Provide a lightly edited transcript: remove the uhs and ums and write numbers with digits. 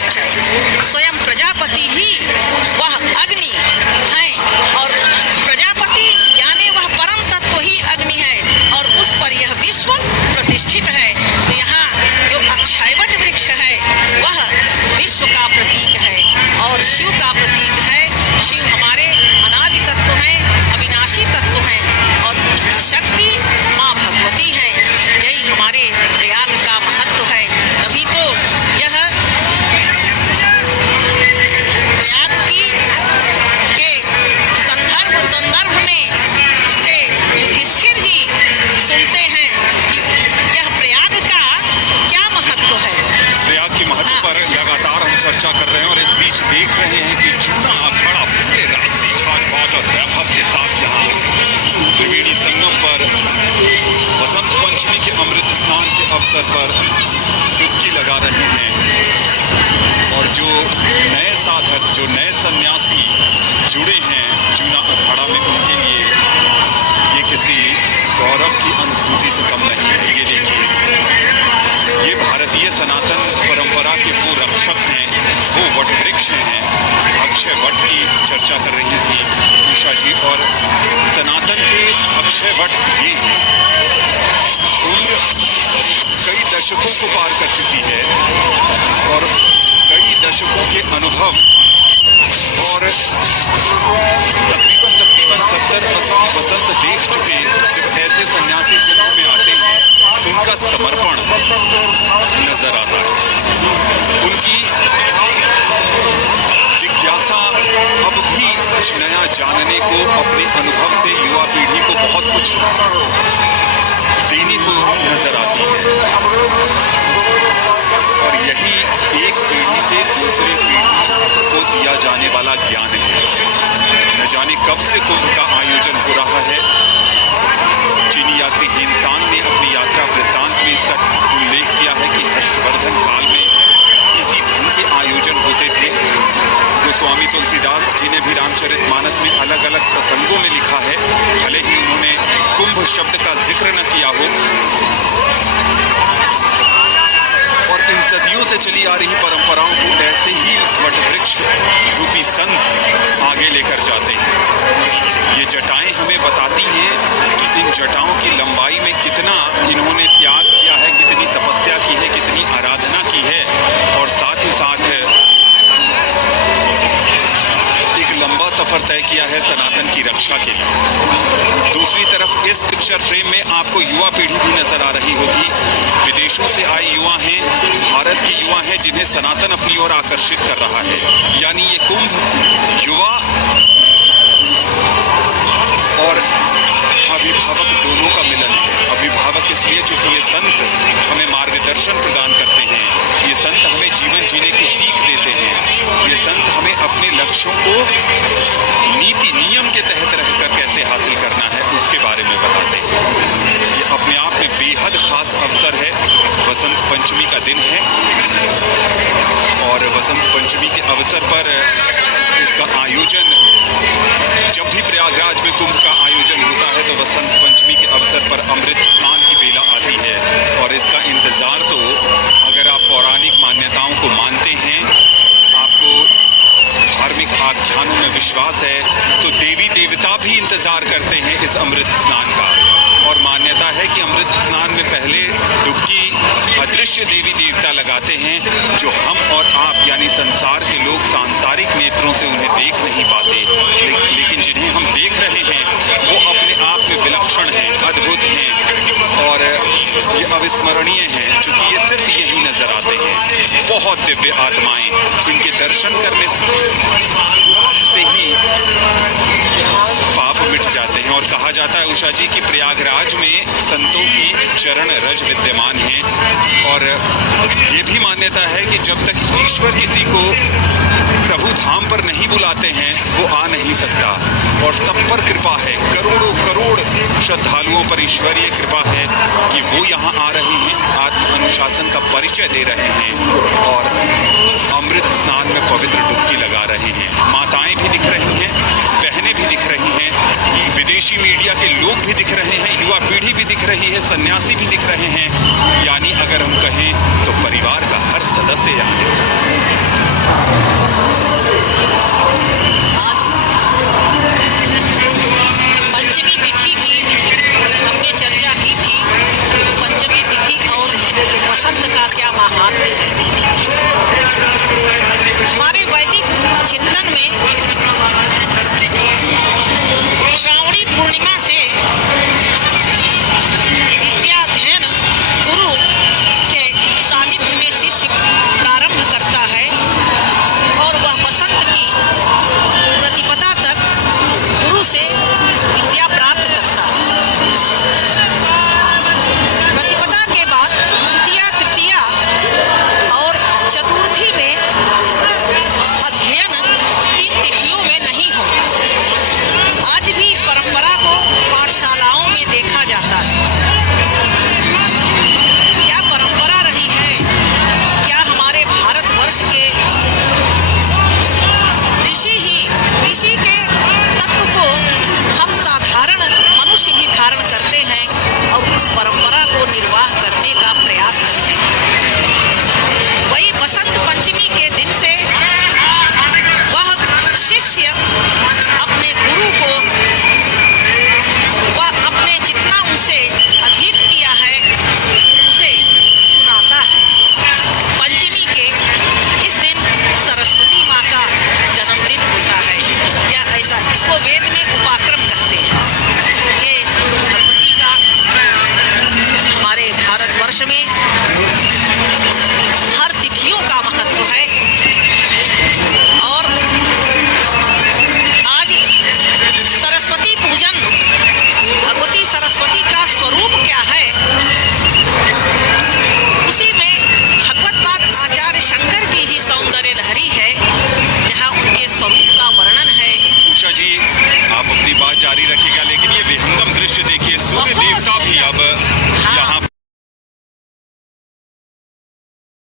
प्रतिष्ठित है। स्वयं प्रजापति ही वह अग्नि है और प्रजापति यानी वह परम तत्व ही अग्नि है और उस पर यह विश्व प्रतिष्ठित है। तो यहाँ जो अक्षयवट वृक्ष है वह विश्व का प्रतीक है और शिव का प्रतीक है। शिव हमारे अनादि तत्व हैं, अविनाशी तत्व हैं और उनकी शक्ति माँ भगवती है। यही हमारे प्रयाग का महत्व है। तभी तो यह प्रयाग की के संदर्भ में इसके युधिष्ठिर जी सुनते हैं कि यह प्रयाग का क्या महत्व है। प्रयाग के महत्व पर लगातार हम चर्चा कर रहे हैं और इस बीच देख रहे हैं कि जूना अखाड़ा पूरे राजसी छाट और वैभव के साथ यहाँ त्रिवेणी संगम पर वसंत पंचमी के अमृत स्नान के अवसर पर डुबकी लगा रहे हैं। और जो नए साधक, जो नए सन्यासी जुड़े हैं जूना अखाड़ा में, उनके लिए ये किसी गौरव की अनुभूति से कम नहीं है। ये देखिए, ये भारतीय सनातन परंपरा के वो रक्षक हैं, वो वट वृक्ष हैं। अक्षय वट की चर्चा कर रही थी उषा जी, और सनातन के अक्षय वट ये हैं। उम्र कई दशकों को पार कर चुकी है और कई दशकों के अनुभव और तकरीबन 70-80 वसंत देख चुके जब ऐसे सन्यासी कुंभ में आते हैं तो उनका समर्पण नजर आता है। उनकी जिज्ञासा अब भी कुछ नया जानने को, अपने अनुभव से युवा पीढ़ी को बहुत कुछ देने को नजर आती है। और यही एक पीढ़ी से दूसरी पीढ़ी को दिया जाने वाला ज्ञान है। न जाने कब से कुंभ का आयोजन हो रहा है। चीनी यात्री हिंसान ने अपनी यात्रा वृत्तांत में इसका उल्लेख किया है कि हर्षवर्धन काल में इसी ढंग के आयोजन होते थे। गोस्वामी तुलसीदास जी ने भी रामचरितमानस में अलग अलग प्रसंगों में लिखा है, भले ही उन्होंने कुंभ शब्द का जिक्र न किया हो। और इन सदियों से चली आ रही परंपराओं को ऐसे ही वटवृक्ष रूपी संत आगे लेकर जाते हैं। ये जटाएं हमें बताती हैं कि इन जटाओं की लंबाई में कितना इन्होंने त्याग किया है, कितनी तपस्या की है, कितनी आराधना की है और साथ ही साथ एक लंबा सफर तय किया है सनातन की रक्षा के लिए। दूसरी तरफ इस पिक्चर फ्रेम में आपको युवा पीढ़ी भी नजर आ रही होगी। विदेशों से आए युवा हैं, भारत के युवा हैं जिन्हें सनातन अपनी ओर आकर्षित कर रहा है। यानी ये कुंभ युवा और अभिभावक दोनों का मिलन है। अभिभावक इसलिए चूंकि ये संत हमें मार्गदर्शन प्रदान करते हैं, ये संत हमें जीवन जीने की सीख देते हैं, ये संत हमें अपने लक्ष्यों को नीति नियम के तहत रहकर कैसे हासिल करना है उसके बारे में बताते हैं। ये अपने आप में बेहद खास अवसर है। वसंत पंचमी का दिन है और वसंत पंचमी के अवसर पर इसका आयोजन, जब भी प्रयागराज में कुंभ का आयोजन होता है तो वसंत पंचमी के अवसर पर अमृत स्नान की बेला आती है। और इसका इंतजार तो अगर आप पौराणिक मान्यताओं को मानते हैं, आपको धार्मिक आख्यानों में विश्वास है, तो देवी देवता भी इंतजार करते हैं इस अमृत स्नान का। और मान्यता है कि अमृत स्नान में पहले डुबकी अदृश्य देवी देवता लगाते हैं, जो हम और आप यानी संसार के लोग सांसारिक नेत्रों से उन्हें देख नहीं पाते, लेकिन जिन्हें हम देख रहे हैं वो अपने आप में विलक्षण हैं, अद्भुत हैं और ये अविस्मरणीय हैं, क्योंकि ये सिर्फ यही नजर आते हैं। बहुत दिव्य आत्माएं, इनके दर्शन करने से ही पाप मिट जाते हैं। और कहा जाता है उषा जी कि प्रयागराज में संतों की चरण रज विद्यमान है। और ये भी मान्यता है कि जब तक ईश्वर किसी को प्रभु धाम पर नहीं बुलाते हैं वो आ नहीं सकता। और सब पर कृपा है, करोड़ों करोड़ श्रद्धालुओं पर ईश्वरीय कृपा है कि वो यहाँ आ रहे हैं, आत्म अनुशासन का परिचय दे रहे हैं और अमृत स्नान में पवित्र डुबकी लगा रहे हैं। माताएं भी दिख रही हैं, बहनें भी दिख रही हैं, विदेशी मीडिया के लोग भी दिख रहे हैं, युवा पीढ़ी भी दिख रही है, सन्यासी भी दिख रहे हैं। यानी अगर हम कहें तो परिवार का हर सदस्य यहाँ है। देखिए सूर्य देवता भी अब